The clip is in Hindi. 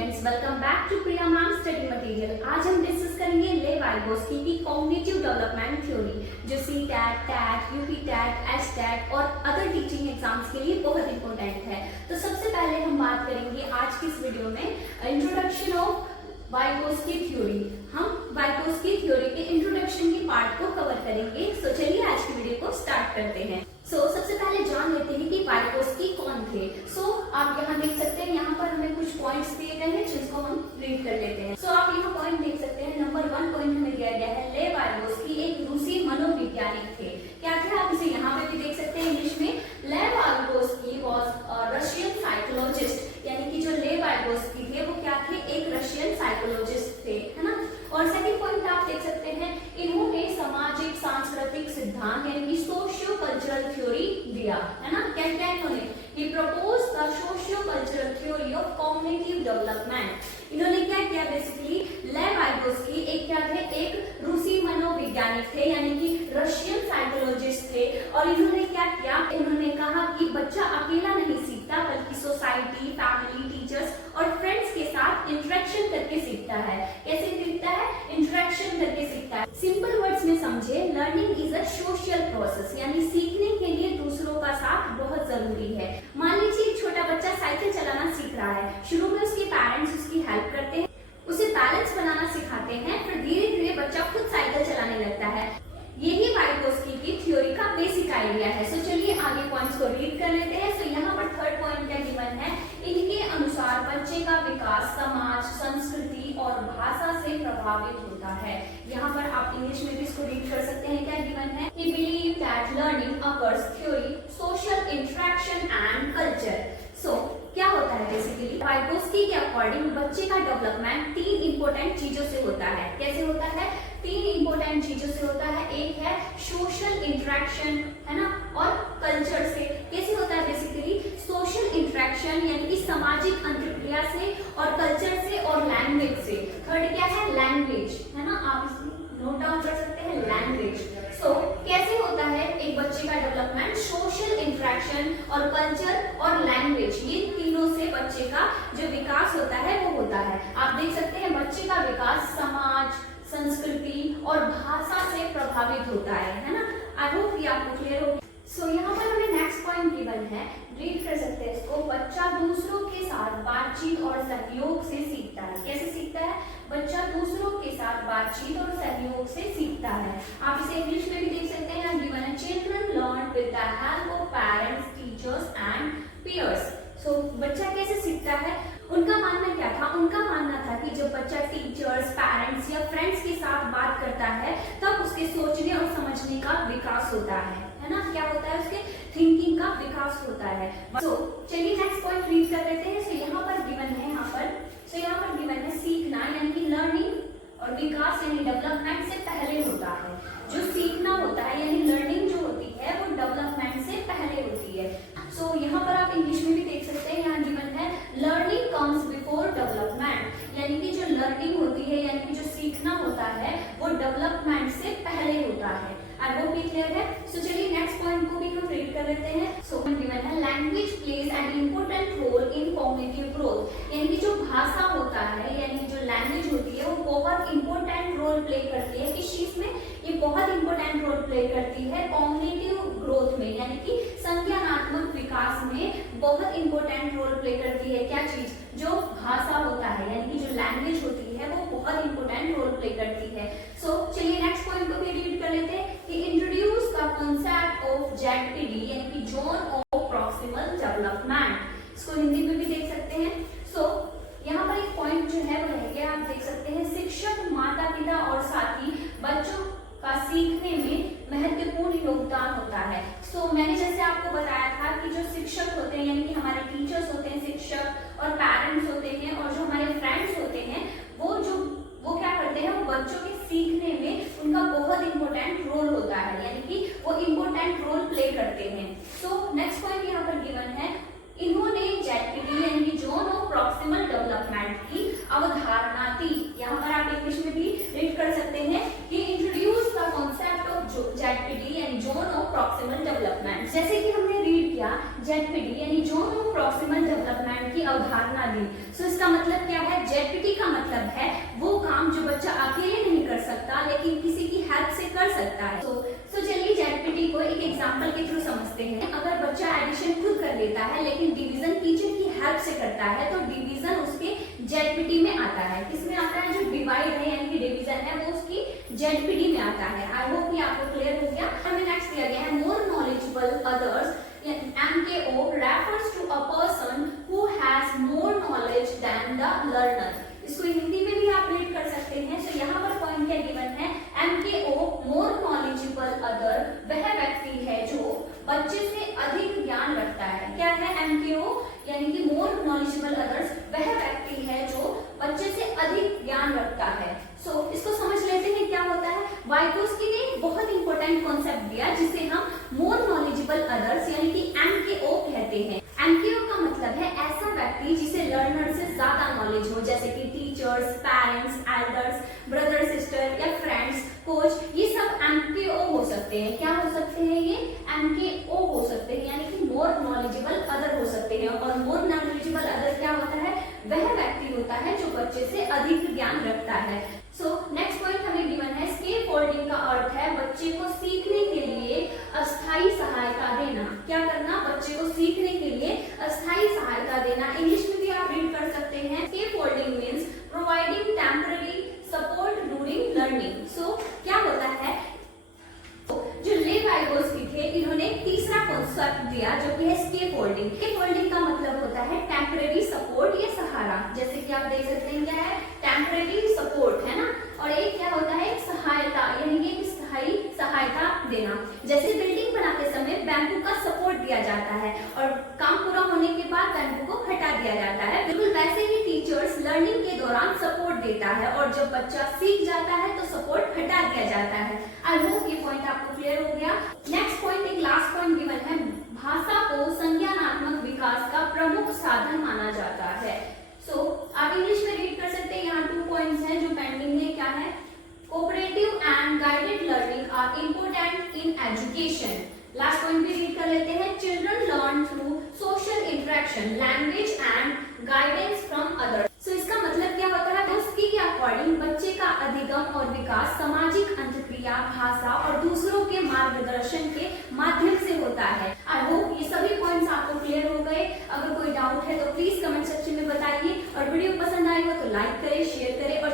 Students, welcome back to Priya ma'am study material. आज हम डिस्कस करेंगे लेव वाइगोस्की की कॉग्निटिव डेवलपमेंट थ्योरी, जो सीटैट, टैट, यूपीटैट, एसटैट और अदर टीचिंग एग्जाम्स के लिए बहुत इंपॉर्टेंट है। तो सबसे पहले हम बात करेंगे आज की इस वीडियो में इंट्रोडक्शन ऑफ वाइगोस्की थ्योरी। हम वाइगोस्की थ्योरी के इंट्रोडक्शन की पार्ट को कवर करेंगे। सो चलिए आज की वीडियो को स्टार्ट करते हैं। सबसे पहले जान लेते हैं कि वाइगोस्की कौन थे। आप यहाँ देख सकते हैं, यहाँ पर हमें कुछ पॉइंट्स दिए गए हैं जिसको हम रीड कर लेते हैं। आप यहाँ पॉइंट देख सकते हैं। नंबर 1 पॉइंट हमें दिया गया है, लेव वाइगोस्की एक रूसी मनोवैज्ञानिक थे। क्या थे आप इसे यहाँ पे भी देख सकते हैं इंग्लिश में। लेव वाइगोस्की वाज रशियन साइकोलॉजिस्ट, यानी कि जो लेव वाइगोस्की थे वो क्या थे, एक रशियन साइकोलॉजिस्ट थे, है ना। और सेकंड पॉइंट आप देख सकते हैं, इन्होंने सामाजिक सांस्कृतिक सिद्धांत यानी कि सोशियो कल्चरल थ्योरी दिया, है ना। क्या क्या इन्होंने, he propose the socio cultural theory of cognitive development. इन्होंने क्या किया, बेसिकली लेव वाइगोस्की एक क्या थे, एक रूसी मनोवैज्ञानिक थे, यानी कि रशियन साइकोलॉजिस्ट थे। और इन्होंने क्या किया, इन्होंने कहा कि बच्चा अकेला नहीं सीखता बल्कि सोसाइटी, फैमिली, टीचर्स और फ्रेंड्स के साथ इंटरेक्शन करके सीखता है। कैसे सीखता है, इंटरेक्शन करके सीखता है। सिंपल वर्ड्स में समझे, learning is a social process, यानी सीखने के लिए दूसरों का साथ बहुत जरूरी है। मान लीजिए एक छोटा बच्चा साइकिल चलाना सीख रहा है। शुरू में उसके पेरेंट्स उसकी हेल्प करते हैं, उसे बैलेंस बनाना सिखाते हैं, फिर धीरे धीरे बच्चा खुद साइकिल चलाने लगता है। यही वाइगोस्की की थ्योरी का बेसिक आइडिया है। चलिए आगे पॉइंट्स को रीड कर लेते हैं। यहाँ पर थर्ड पॉइंट क्या गिवन है, इनके अनुसार बच्चे का विकास समाज, संस्कृति और भाषा से प्रभावित होता है। यहाँ पर आप इंग्लिश में भी इसको रीड कर सकते हैं। क्या गिवन है, he believed that learning occurs through social interaction and culture। क्या होता है बेसिकली, वाइगोस्की के अकॉर्डिंग बच्चे का डेवलपमेंट 3 इंपॉर्टेंट चीजों से होता है। कैसे होता है, 3 इंपॉर्टेंट चीजों से होता है। एक है सोशल इंटरेक्शन, है ना, और कल्चर से। कैसे होता है बेसिकली, सोशल इंटरेक्शन यानी कि सामाजिक अंतरक्रिया से, और कल्चर से, और लैंग्वेज से। थर्ड क्या है, लैंग्वेज, है ना, आप नोट डाउन कर सकते हैं, लैंग्वेज। कैसे होता है एक बच्चे का डेवलपमेंट, सोशल इंटरेक्शन और कल्चर और लैंग्वेज, ये तीनों से बच्चे का जो विकास होता है वो होता है। आप देख सकते हैं बच्चे का विकास समाज, संस्कृति और भाषा से प्रभावित होता है ना। आई होप ये आपको क्लियर हो। यहाँ पर हमें नेक्स्ट पॉइंट गिवन है, रीड कर सकते हैं इसको। बच्चा दूसरों के साथ बातचीत और सहयोग से सीखता है। कैसे सीखता है, बच्चा दूसरों के साथ बातचीत और सहयोग से सीखता है। आप इसे इंग्लिश में भी देख सकते हैं। यहाँ गिवन है, children learn with the help of parents, teachers and peers. बच्चा कैसे सीखता है, उनका मानना क्या था, उनका मानना था कि जब बच्चा टीचर्स, पेरेंट्स या फ्रेंड्स के साथ बात करता है तब उसके सोचने और समझने का विकास होता है ना। क्या होता है, उसके थिंकिंग का विकास होता है। चलिए नेक्स्ट पॉइंट रीड कर लेते हैं। यहाँ पर गिवन है, यहाँ पर गिवन है सीखना यानी कि लर्निंग और विकास यानी डेवलपमेंट से पहले होता है। जो सीखना होता है यानी लर्निंग जो होती है वो डेवलपमेंट से पहले होती है। यहाँ पर आप इंग्लिश में भी देख सकते हैं। यहाँ गिवन है, लर्निंग कम्स बिफोर डेवलपमेंट, यानी कि जो लर्निंग होती है यानी कि जो सीखना होता है वो डेवलपमेंट से पहले होता है। आई होप ये क्लियर है। चलिए नेक्स्ट पॉइंट को भी हम रीड कर लेते हैं। गिवन है, language plays an important role in cognitive growth, यानी कि जो भाषा होता है यानी कि जो लैंग्वेज होती है वो बहुत इंपॉर्टेंट रोल प्ले करती है। किस चीज में, ये बहुत इंपॉर्टेंट रोल प्ले करती है कॉग्निटिव ग्रोथ में, यानी कि संज्ञानात्मक विकास में बहुत इंपॉर्टेंट रोल प्ले करती है। क्या चीज, जो भाषा होता है यानी कि जो लैंग्वेज होती है वो बहुत इंपॉर्टेंट रोल प्ले करती है। चलिए नेक्स्ट पॉइंट को भी रीड कर लेते हैं कि introduce the concept of ZPD यानी कि जोन ऑफ प्रॉक्सिमल डेवलपमेंट। इसको हिंदी में भी देख सकते हैं। यहाँ पर एक पॉइंट जो है वो है, आप देख सकते हैं, शिक्षक, माता पिता और साथी बच्चों का सीखने में महत्वपूर्ण योगदान होता है। मैंने जैसे आपको बताया था कि जो शिक्षक होते हैं यानी कि हमारे टीचर्स होते हैं, शिक्षक और पेरेंट्स होते काम जो बच्चा अकेले नहीं कर सकता लेकिन किसी की हेल्प से कर सकता है। तो चलिए जेडपीटी को एक एग्जांपल के थ्रू समझते हैं। अगर बच्चा एडिशन खुद कर लेता है लेकिन डिवीजन टीचर की हेल्प से करता है तो डिवीजन उसके जेडपीटी में आता है। किसमें आता है? जो डिवाइड है यानी कि डिवीजन है वो उसकी जेडपीटी में आता है। आई होप ये आपको क्लियर हो गया। हमें नेक्स्ट दिया गया है more knowledgeable others. MKO refers to a person who has more knowledge than the learner। इसको हिंदी में भी आप रीड कर सकते हैं। तो यहाँ पर पॉइंट क्या गिवन है? MKO मोर नॉलेजेबल अदर वह व्यक्ति है जो बच्चे से अधिक ज्ञान रखता है। क्या है MKO? यानी कि मोर नॉलेजेबल अदर्स वह व्यक्ति है जो बच्चे से अधिक ज्ञान रखता है। इसको समझ लेते हैं क्या होता है। वाइगोस्की ने एक बहुत इंपॉर्टेंट कॉन्सेप्ट दिया जिसे हम मोर नॉलेजेबल अदर्स यानी कि MKO कहते हैं। MKO का मतलब है ऐसा व्यक्ति जिसे लर्नर से ज्यादा नॉलेज हो, जैसे कि teachers, parents, elders, brother sister या फ्रेंड्स, कोच, ये सब MKO हो सकते हैं। क्या हो सकते हैं? ये MKO हो सकते हैं यानी कि मोर नॉलेजेबल अदर हो सकते हैं। और मोर नॉलेजेबल अदर क्या होता है? वह व्यक्ति होता है जो बच्चे से अधिक ज्ञान रखता है। नेक्स्ट पॉइंट हमें गिवन है स्केप फोल्डिंग का अर्थ है बच्चे को सीखने के लिए अस्थायी सहायता देना। क्या करना? बच्चे को सीखने के लिए अस्थायी सहायता देना। इंग्लिश में भी आप रीड कर सकते हैं। Scaffolding means providing temporary support during learning. क्या होता है? जो लेव वाइगोस्की थे इन्होंने तीसरा कॉन्सेप्ट दिया जो कि है स्केप फोल्डिंग। स्केप फोल्डिंग का मतलब होता है टेम्पररी सपोर्ट या सहारा। जैसे कि आप देख सकते हैं क्या है? टेम्पररी सपोर्ट है ना। और एक क्या होता है? सहायता यानी कि स्थायी सहायता देना। जैसे बिल्डिंग बनाते समय बैम्बू का सपोर्ट दिया जाता है और काम पूरा होने के बाद बैम्बू को हटा दिया जाता है, बिल्कुल वैसे ही टीचर्स लर्निंग के दौरान सपोर्ट देता है और जब बच्चा सीख जाता है तो सपोर्ट हटा दिया जाता है। आई होप ये पॉइंट आपको क्लियर हो गया। नेक्स्ट पॉइंट, एक लास्ट पॉइंट गिवन है, भाषा को संज्ञानात्मक विकास का प्रमुख साधन माना जाता है। आप इंग्लिश में रीड कर सकते हैं। यहाँ 2 पॉइंट्स हैं जो पेंडिंग है। क्या है? Cooperative and guided learning are important in education. Last point भी रीड कर लेते हैं। Children learn through social interaction, language and guidance from others. इसका मतलब क्या होता है? उसकी के अकॉर्डिंग बच्चे का अधिगम और विकास सामाजिक अंतःक्रिया, भाषा और दूसरों के मार्गदर्शन के माध्यम से होता है। आई होप ये सभी पॉइंट्स आपको क्लियर हो गए। अगर कोई डाउट है तो प्लीज कमेंट सेक्शन में बताइए और वीडियो पसंद आई हो तो लाइक करें, शेयर करें और